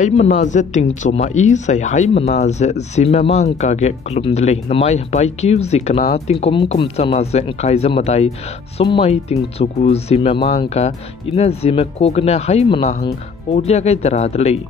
Ay manaze ting choma I say hai manaze Zeme mangka ge klum dele namai bai kiu zikna ting kom chana ze kai zamadai somai ting chuku Zeme mangka ina Zeme kogne hai manahang olia gai dara dele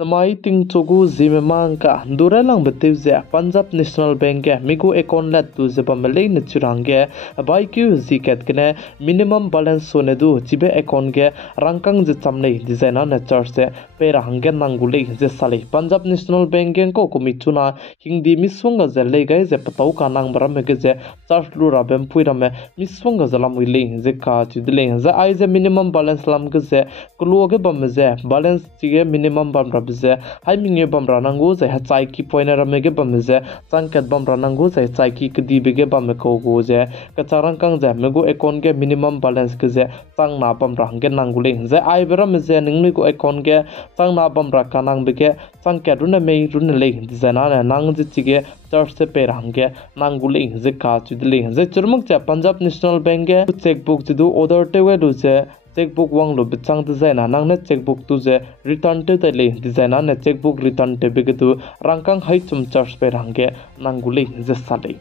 namai ting chogu Zeme mangka durelang betiu ze Punjab National Bank ge migu account lat tu ze pamale na churange bai kiu ziket kene minimum balance sonedu chibe account ge rangkang je chamnei designer na charge se pera hange nangule je sale Punjab National Bank ge ko komichuna hingdi miswanga je legai je patau ka nang baram ge je charge lu rabem puirame miswanga zalam wile je ka chidle je ai je minimum balance lam ge je kluoge bam je balance chige minimum bam ze hai minge bam ranangu ze ha chai ki poiner mege bam ze changket bam ranangu ze chai ki kdi bege bam ko go ze ka charang kang ze mego account ge minimum balance ge ze chang na bam rang ge nangule ze ai beram ze ningmi ko account ge chang na bam ra kanang bege changket runa me run le ze na nang ji chige church se pe rang ge nangule ze ka chudle ze churmuk cha Punjab National Bank ge checkbook jidu order te we du ze checkbook wang lo bichang design nang na checkbook tu je return te le design na checkbook return te bege tu rangkang hai chum charge pe rangge nangule je sale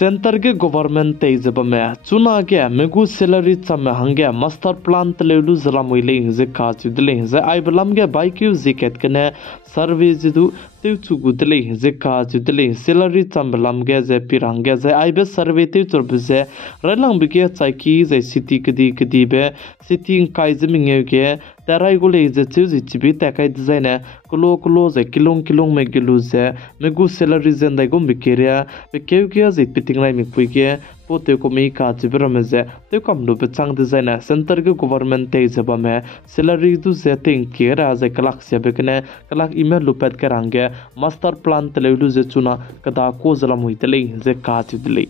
Center के government तेजब में चुना के मेगु salary चम हंगे master plan तलेलु जलामुइले जे काचुदले जे आइबलम के बाइक्यू जिकेट कने सर्वे जिदु तेचुगु दले जे काचुदले salary चमबलम के जे पिरंगे जे आइबे सर्वे तेचुरब जे रलंग बिके चाइकी जे सिटी कदी बे सिटी काइजमिंगे के तराई गोले जे चुजि चिबि तकाइ डिजाइन कुलो जे किलों में गिलु जे मेगु सैलरी जेंदाइ गम बिकेरिया बेकेउ के जे पिटिंगलाइ मिपुइके पोते को मी का चिबरम जे ते कम लो बेचांग डिजाइन सेंटर के गवर्नमेंट ते जब में सैलरी दु जे थिंक के राज कलाक से बेकने कलाक ईमेल लुपेट करांगे मास्टर प्लान तलेलु जे चुना कदा को जलम हुइतले जे का चिदले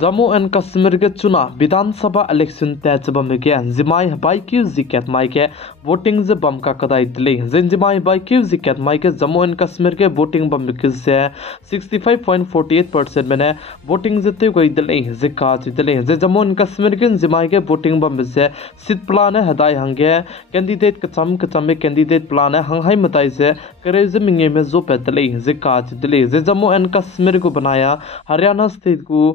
जम्मू एंड कश्मीर के चुना विधानसभा इलेक्शन तैचब में के जिमाई बाइक्यू जिकेट माइके वोटिंग जे बम का कदाई दिले जिमाई बाइक्यू जिकेट माइके जम्मू एंड कश्मीर के वोटिंग बम के से 65.48% में वोटिंग जते गई दिले जे का दिले जे जम्मू एंड कश्मीर के जिमाई के वोटिंग बम से सिट प्लान हदाई हंगे कैंडिडेट कचम में कैंडिडेट प्लान हंगाई मताई से करे जे मिंगे में जो पे दिले जे का दिले जे जम्मू एंड कश्मीर को बनाया हरियाणा स्टेट को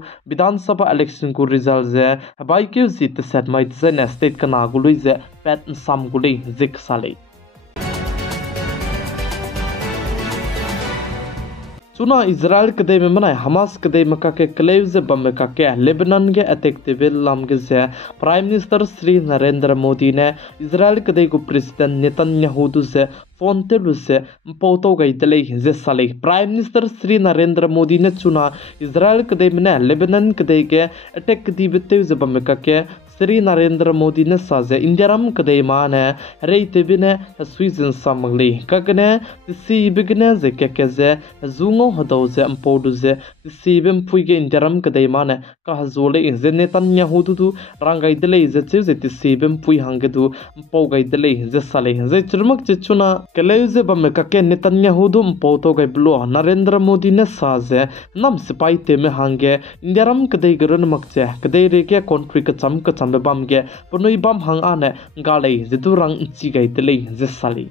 विधानसभा इलेक्शन को रिजल्ट जे बाइक्यू जीत सेट माइट जे स्टेट का नागुलुई जे पैट सामगुलुई जिक साले चुना इजराइल कदे में मनाए हमास कदे मका के क्लेव जे बम का के लेबनान के अटैक तिबिल लाम के जे प्राइम मिनिस्टर श्री नरेंद्र मोदी ने इजराइल कदे को प्रेसिडेंट नेतन्याहू से फोन तेलु से पोतो गई तले जे साले प्राइम मिनिस्टर श्री नरेंद्र मोदी ने चुना इजराइल कदे में लेबनान कदे के अटैक दिबते जे बम का के श्री नरेंद्र मोदी ने साजे इंडियारम कदे माने रेते बिने स्वीजन सामगली कगने सी बिगने जे के जे जुंगो हदो जे अम्पोडु जे सी बिम पुइगे इंडियारम कदे माने का जोले जे नेतन्याहू दु रंगाई दले जे जे सी बिम पुइ हंगदु पोगाई दले जे साले जे चुरमक चुना कले जे बम के नेतन्याहू दु पोतो गई ब्लो नरेंद्र मोदी ने साजे नम सिपाई ते में हंगे इंडियारम कदे गरन मकचे कदे रे के कंट्री का चम बम के पनुई बम हंग आने गाले जितु रंग ची गई तले जे साली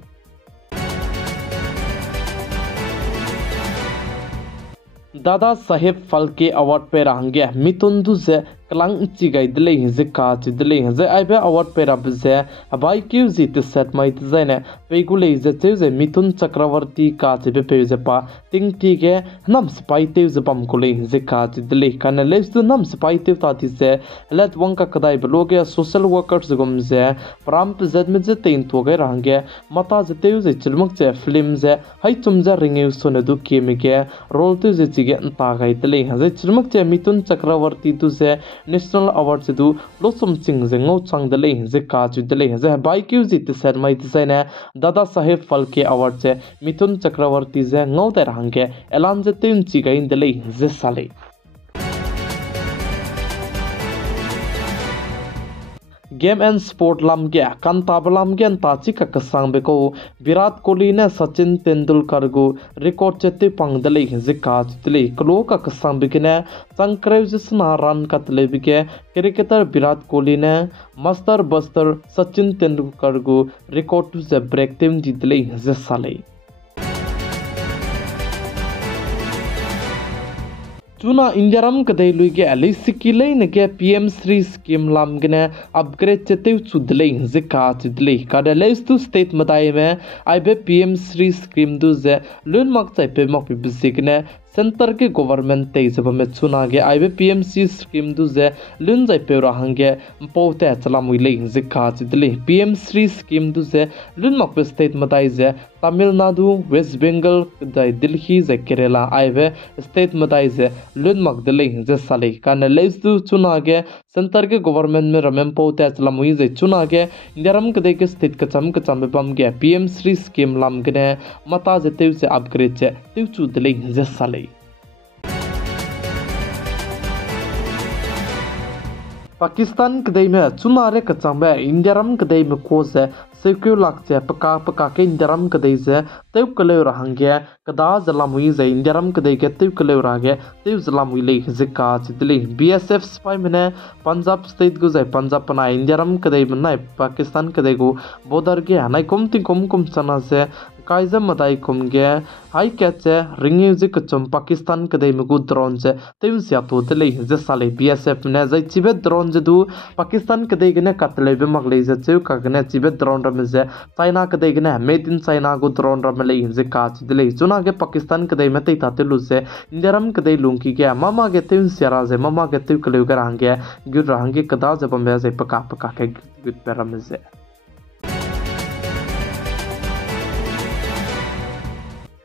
दादा साहेब फाल्के अवार्ड पे रहंगे मिथुन दुजे कलांग ची गई दिले जे का ची दिले जे आइबे अवार्ड पे रब जे बाई क्यू जीत सेट माइट जेने पेगुले जे जे मिथुन चक्रवर्ती का जे पे जे पा तिंग टी के नम स्पाई ते जे बम कुले जे का ची दिले कन लेस दु नम स्पाई ते ताती से लेट वंग का कदाई ब्लोगे सोशल वर्कर्स गुम जे प्रांप जद में जे तेन तो गए रहंगे मता जे ते जे चिलमक जे फिल्म जे हाई तुम जे रिंगे सोने दु के में के रोल ते जे चिगे ता गई दिले जे चिलमक जे मिथुन चक्रवर्ती दु जे नेशनल अवार्ड से दु लोसम सिंह जे ngau chang dele je ka chu dele je बाइक्यू जीत sir mai design Dada Saheb Phalke award से मिथुन चक्रवर्ती जे ngau ते रहंगे एलान जे तीन ची गई दले जे साले गेम एंड स्पोर्ट लामगे कंताब लामगे ताची का कसंग बेको विराट कोहली ने सचिन तेंदुलकर को रिकॉर्ड चेते पंगदले जिका चले क्लो का कसंग बिकने संक्रेव जिसना रन कतले बिके क्रिकेटर विराट कोहली ने मास्टर बस्तर सचिन तेंदुलकर को रिकॉर्ड से ब्रेक टीम जीतले जिसाले चुना इंडियारम कदे लुइगे अली सिकिले नगे पीएम श्री स्कीम लामगने अपग्रेड चेते चुदले जिका चिदले काडलेस टू स्टेट मताई में आइबे पीएम श्री स्कीम दुजे लुन मक चाइपे मक बिसिकने सेंटर के गवर्नमेंट तेजब में चुनागे आइबे पीएमसी स्कीम दुजे लुन जाइपे रहंगे पोते चलामुइले जिका चिदले पीएम श्री स्कीम दुजे लुन मक स्टेट मताई जे तमिलनाडु वेस्ट बंगाल जाय दिल्ली जाय केरला आइबे स्टेट मताई जे लुन मक दिले जे साले काने लेस दु चुनागे सेंटर के गवर्नमेंट में रमें पोते चलामुइ जे चुनागे इंडियारम कदे के स्टेट कचम कचम बम के पीएम श्री स्कीम लामगने मता जते से अपग्रेड जे तिउचु दिले जे साले पाकिस्तान कदे में चुनारे कचंबे इंडियारम कदे में कोसे सेक्यू लाक्चे पका के इंडियारम कदे से तेव कले रहंगे कदा जलामुई जे इंडियारम कदे के तेव कले रहगे तेव जलामुई ले जिका चितली बीएसएफ स्पाई में पंजाब स्टेट गु जे पंजाब पना इंडियारम कदे में नाय पाकिस्तान कदे गु बोदर के नाय कुम चना से काइजा मदाई कुमगे हाई कैचे रिंगे जे कचम पाकिस्तान कदे में गु ड्रोन से तेव से तो दले जे साले बीएसएफ ने जे चिबे ड्रोन जे दु पाकिस्तान कदे गने कतले बे मगले जे चेव का गने चिबे ड्रोन रमे जे चाइना कदे गने मेड इन चाइना गु ड्रोन रमले जे काच दिले चुना के पाकिस्तान कदे में तै ताते लु से इंडियारम कदे लुंकी के मामा के तेव सेरा जे मामा के तेव कले गरांगे गुर रहंगे कदा जब में जे पका के गुट पे रमे जे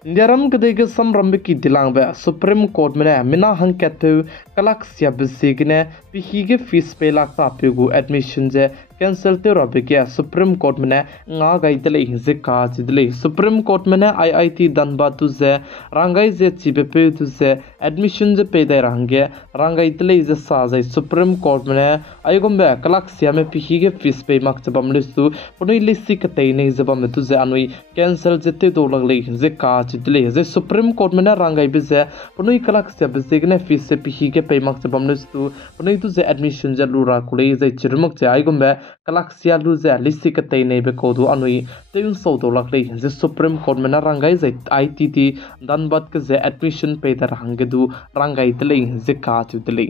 इंडियारम कदे के समरम की दिलांग बे सुप्रीम कोर्ट में मिना हंग केतु कलक सिया बिसिगने पिहीगे फीस पे लाखता पेगु एडमिशन जे कैंसिल ते रबे के सुप्रीम कोर्ट में nga gai tele hinse ka jidle supreme court में आईआईटी धनबाद तु जे रंगाई जे चिबे पे तु जे एडमिशन जे पे दे रंगे रंगाई तले जे साजै सुप्रीम कोर्ट में आइगम बे कलक सिया में पिहीगे फीस पे माक जबम लिसु पुनई लिसि कतै नै जबम तु जे अनुई कैंसिल जे ते दो लगले जे का जितले जे सुप्रीम कोर्ट में रंगाई बे जे पुनई कलक सिया बिसिगने फीस से पिहीगे पे माक जबम लिसु पुनई तु जे एडमिशन जे लुरा कुले जे चिरमक जे आइगम बे कलक सिया लु जे लिसि कतै नै बे कोदु अनुई तेउन सौदो लगले जे सुप्रीम कोर्ट में रंगाई जे आईटीटी धनबाद के जे एडमिशन पे दर हंगेदु रंगाई तले जे का जुतले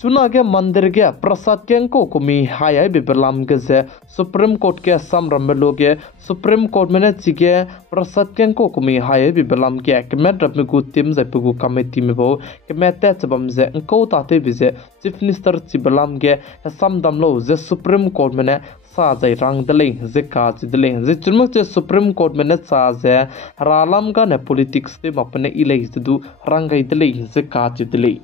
चुना के मंदिर के प्रसाद केंको कुमी हाय बिबलाम के से सुप्रीम कोर्ट के समरम लोगे सुप्रीम कोर्ट में चिके प्रसाद केंको कुमी हाय बिबलाम के कमेट रब में गु टीम जे पुगु कमेटी में बो कमेट तबम जे को ताते बिजे चीफ मिनिस्टर चिबलाम के सम दमलो जे सुप्रीम कोर्ट में साजै रंग दले जे काज दले जे चुमक जे सुप्रीम कोर्ट में साजे रालम का ने पॉलिटिक्स ते अपने इले दु रंग दले जे काज दले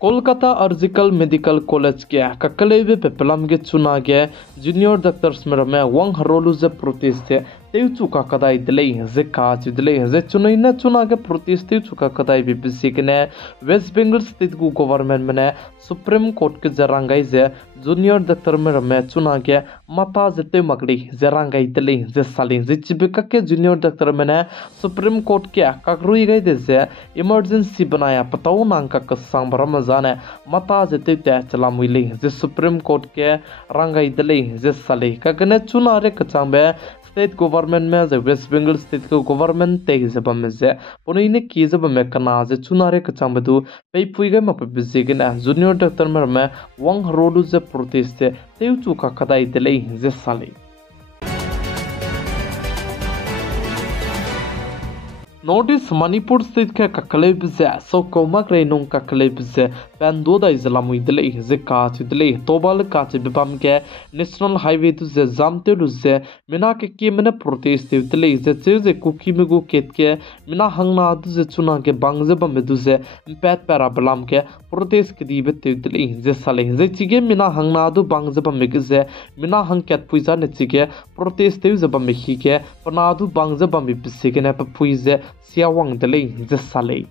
कोलकाता अर्जिकल मेडिकल कॉलेज के ककलेबे पेपलम के चुना के जूनियर डॉक्टर्स में वंग हरोलु जे प्रोटेस्ट तेउ चुका कदाई दिले जे काज दिले जे चुनैना चुना के प्रोटेस्ट तेउ चुका कदाई बिसिकने वेस्ट बंगाल स्टेट को गवर्नमेंट में सुप्रीम कोर्ट के जरंगाई जे जूनियर डॉक्टर में चुना के माता जते मगड़ी जरंगाई दिले जे साली जे चिबका के जूनियर डॉक्टर में सुप्रीम कोर्ट के ककरुई गई दे जे इमरजेंसी बनाया पताओ नांग का कसंग भरम जाने माता जते ते चला मुइले जे सुप्रीम कोर्ट के रंगाई दिले जे साली कगने चुना रे कचांबे स्टेट गवर्नमेंट में जे वेस्ट बंगाल स्टेट को गवर्नमेंट ते जब में जे पुनैने की जब में कना जे चुनारे कचांबदु पे पुइगे म बिजिगना जूनियर डॉक्टर में वंग रोडु जे प्रोटेस्ट तेउ चुका कदाई दिले जे साली नोटिस मणिपुर स्टेट के ककलेब जे सो कोमक रेनुंग ककलेब जे पेंदोदा इजलामुई दिले जे काच दिले तोबाल काच बिबम के नेशनल हाईवे तु जे जामते लु जे मिना के मने प्रोटेस्ट दिले जे जे कुकी मेगु केत के मिना हंगना दु जे चुना के बांगजे बम दु जे पेट पैरा बलाम के प्रोटेस्ट के दिबे दिले जे साले जे चिगे मिना हंगना दु बांगजे बम के जे मिना हंग केत पुइजा ने चिगे प्रोटेस्ट जे बम ही के पनादु बांगजे बम बिसिके ने पुइजे siawang delay jesale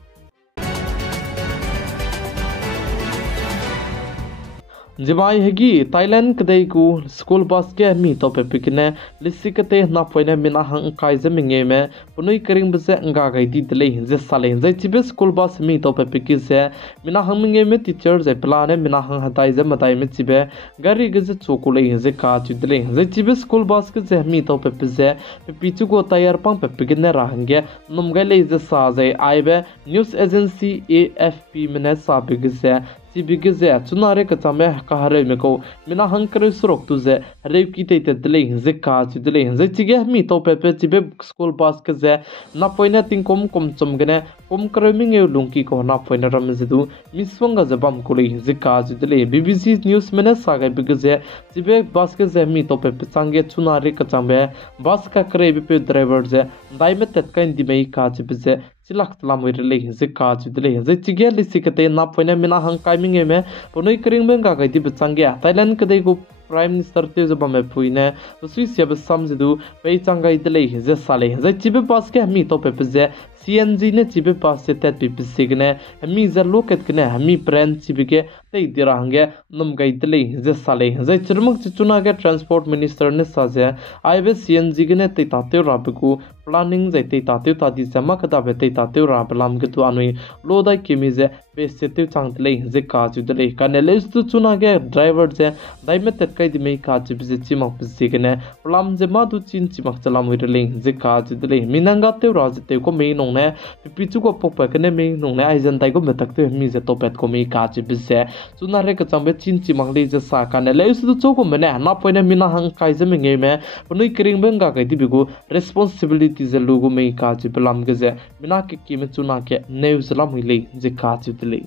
Jemai hegi Thailand kadai ku school bus ke mi to pe pikne lisikate na poina mina hang kai zeminge me punui kering bese nga gai di dele je sale je chibe school bus mi to pe pikise mina hang minge me teacher je plane mina hang hatai je matai me chibe gari ge je chokule je ka chu dele je chibe school bus ke je mi to pe pise pichu go tayar pang pe pikne rahange numgale je sa je aibe news agency AFP mene sabigise Sibigize chunare ka chame ka hare me ko mina hankare surok tu ze rev ki te dele ze ka chu dele ze chige mi to pe chibe school bus ke ze na poina ting kom chom gene kom kreming e lungki ko na poina ram ze du miswanga ze bam ko le ze ka chu dele BBC news mena saga bigize chibe bus ke ze mi to pe change chunare ka chame bus ka kre pe driver ze dai me tet kain di mei ka chibe ze Silak telam wirle ze ka chudle ze chige lisikate na poina mina hang kaiming me ponoi kring benga ga di bchangya Thailand kadai go Prime Minister te zo bame puine Swiss ya besam zidu pei changai dele ze sale ze chibe pas ke mi to pe ze CNG ne chibe pas se tet pi signe mi za loket kne mi pren chibe ke tei dirangge num gai dele ze sale ze chirmuk chuna ge transport minister ne saje aibe CNG ge ne tei ta te rabu planning zai tei ta te ta di jama kada be tei ta te ra blam ge tu anui lodai kimi ze pe se te chang dele ze ka ju dele kanele stu chuna ge driver ze dai me tet kai di me ka ju bi chimak bi signe plam je ma du chin chimak chalam wirle ze ka ju dele minanga te ra je te ko me nong ne pichu ko pok pa kene me nong ne aijan dai ko me tak te mi je to pet ko me ka ju bi se chuna re ka chambe chin chimak le je sa kanele stu chu ko me ne na poina mina hang kai je me nge me punui kring benga kai di bi go responsibility ze lugu me ka ju blam ge ze mina ke ki me chuna ke news lam hile je ka ju dele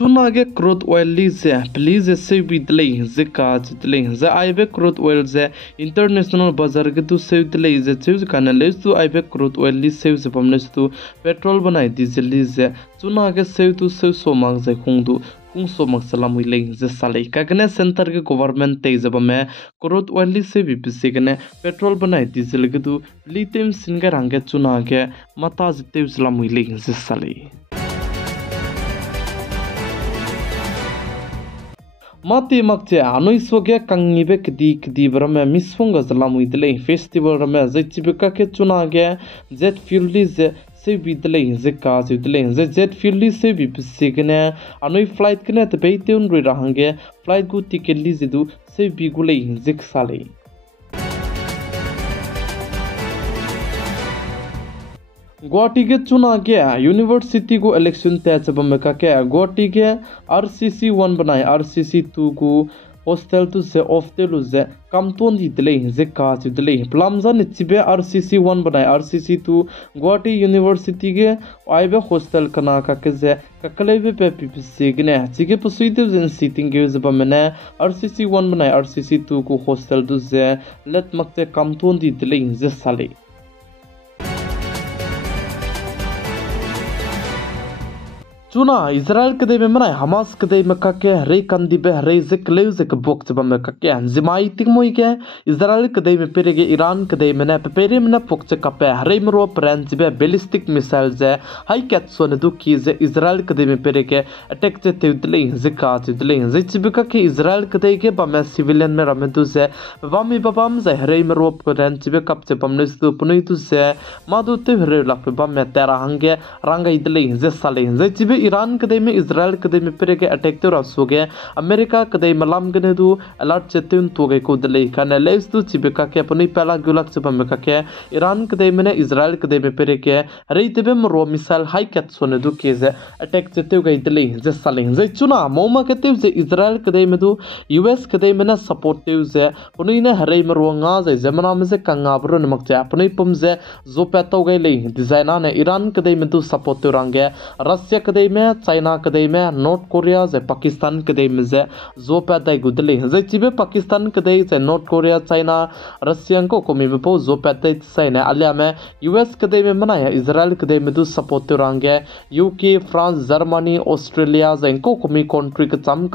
Chunage crude oil lize please se bidle ze ka jitle ze aibe crude oil ze international bazar ge tu se bidle ze choose kanale tu aibe crude oil li se ze pamne tu petrol banai diesel lize chunage se tu se somang ze khungdu kung somak salam wile ze sale kagane center ge government te zabame crude oil li se bipse gane petrol banai diesel ge tu lithium singa range chunage mata jite salam wile ze sale Mati makche anoi soge kangibe kdi brame misfunga zalamui dele festival rame zechibeka ke chunage jet fuel ze se bidle ze ka zidle ze jet fuel se bi signe anoi flight kne te beitun ri rahange flight gu ticket li zidu se bigule zik sale Guwahati के चुना के university को election तय चबम का के गुवाहाटी के RCC 1 बनाए RCC 2 को hostel tu se oftel ze kamton di dele ze ka chu dele plamza ne chibe RCC 1 बनाए RCC 2 गुवाहाटी यूनिवर्सिटी के आइबे हॉस्टल कना का के जे ककलेबे पे पीपीसी गने चिके पसुइते जन सीटिंग के जब मने RCC 1 बनाए RCC 2 को hostel tu ze let makte kamton di dele ze sale चुना इजराइल कदे में मनाए हमास कदे में काके रे कंदी बे रे जिकलेव जिक बोक जब में काके जिमाई तिगमोई के इजराइल कदे में पेरेगे ईरान कदे में ने पेरे में ने पोक च कपे रे मरो प्रेन जिबे बैलिस्टिक मिसाइल जे हाई कैट सोने दु की जे इजराइल कदे में पेरेगे अटैक जे तेदले जिका तेदले जे चिबका के इजराइल कदे के बमे सिविलियन में रमे दु जे बमी बबम जे रे मरो प्रेन जिबे कप जे बमने दु पुनई दु जे मादु ते रे लफ बमे तेरा हंगे रंगा इदले जे साले जे चिबे ईरान कदे में इजराइल कदे में पेरेगे अटैक तो रसो गए अमेरिका कदे मलाम गने दु अलर्ट चेतुन तो गए को दले काने लेस दु चिबका के अपनी पहला गुलक चबम का के ईरान कदे में ने इजराइल कदे में पेरेगे रेतबे मरो मिसाइल हाई कैट सोने दु के जे अटैक चेतु गए दले जे साले जे चुना मोमा कते जे इजराइल कदे में दु यूएस कदे में ने सपोर्ट ते जे पुनी ने हरे मरो nga जे जमना में जे कंगा ब्रो नमक जे अपनी पम जे जो पेतो गए ले डिजाइना ने ईरान कदे में दु सपोर्ट ते रंगे रशिया कदे में चाइना कदे में नॉर्थ कोरिया जे पाकिस्तान कदे में जे जो पैदा गुदले जे चिबे पाकिस्तान कदे जे नॉर्थ कोरिया चाइना रशिया को कोमी में पो जो पैदा साइने अलिया में यूएस कदे में मनाया इजराइल कदे में दु सपोर्ट रंगे यूके फ्रांस जर्मनी ऑस्ट्रेलिया जे को कोमी कंट्री के चम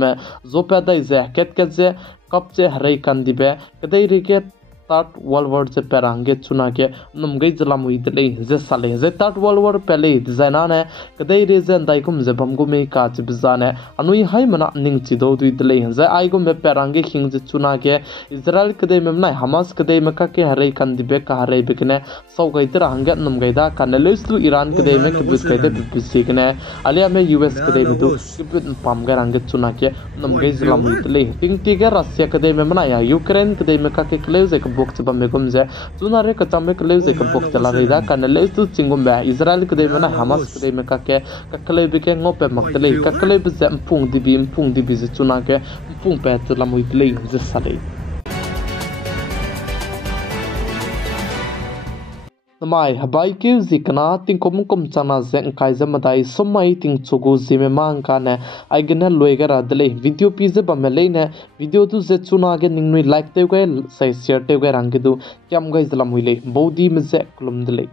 में जो पैदा जे केत जे कब जे हरे कंदिबे कदे Ricky Third World War je perangge chuna ke numgai jalamui dele je sale je Third World War pele designa ne kadai reason dai kum je bamgu me ka je bizane anui hai mana ning chi do du dele je ai gum me perangge hing je chuna ke Israel kadai me nai Hamas kadai me ka ke harai kan dibe ka harai bekne sau gai dra hangat numgai da kan lestu Iran kadai me kibis kai de bisi kne alia me US kadai me du kibit pam ga rang chuna ke numgai jalamui dele ting ti ga Russia kadai me mana ya Ukraine kadai me ka ke kleuze bok chaba megum je chuna re ka chamme kleu je ka bok chala re da kan le tu chingum ba Israel kdei mana Hamas kdei me ka ke ka kleu be ke ngope maktele ka kleu be je mpung dibi je chuna ke mpung pe chala mui plei je sale Namai habai ke zikna ting kom chana zeng kai zamadai somai ting chogu zime mang ka ne aigena loigara dele video pize bamele ne video tu ze chuna ge ningnui like te ge sai share te ge rang ge du kyam gai zalam huile bodi me ze klum dele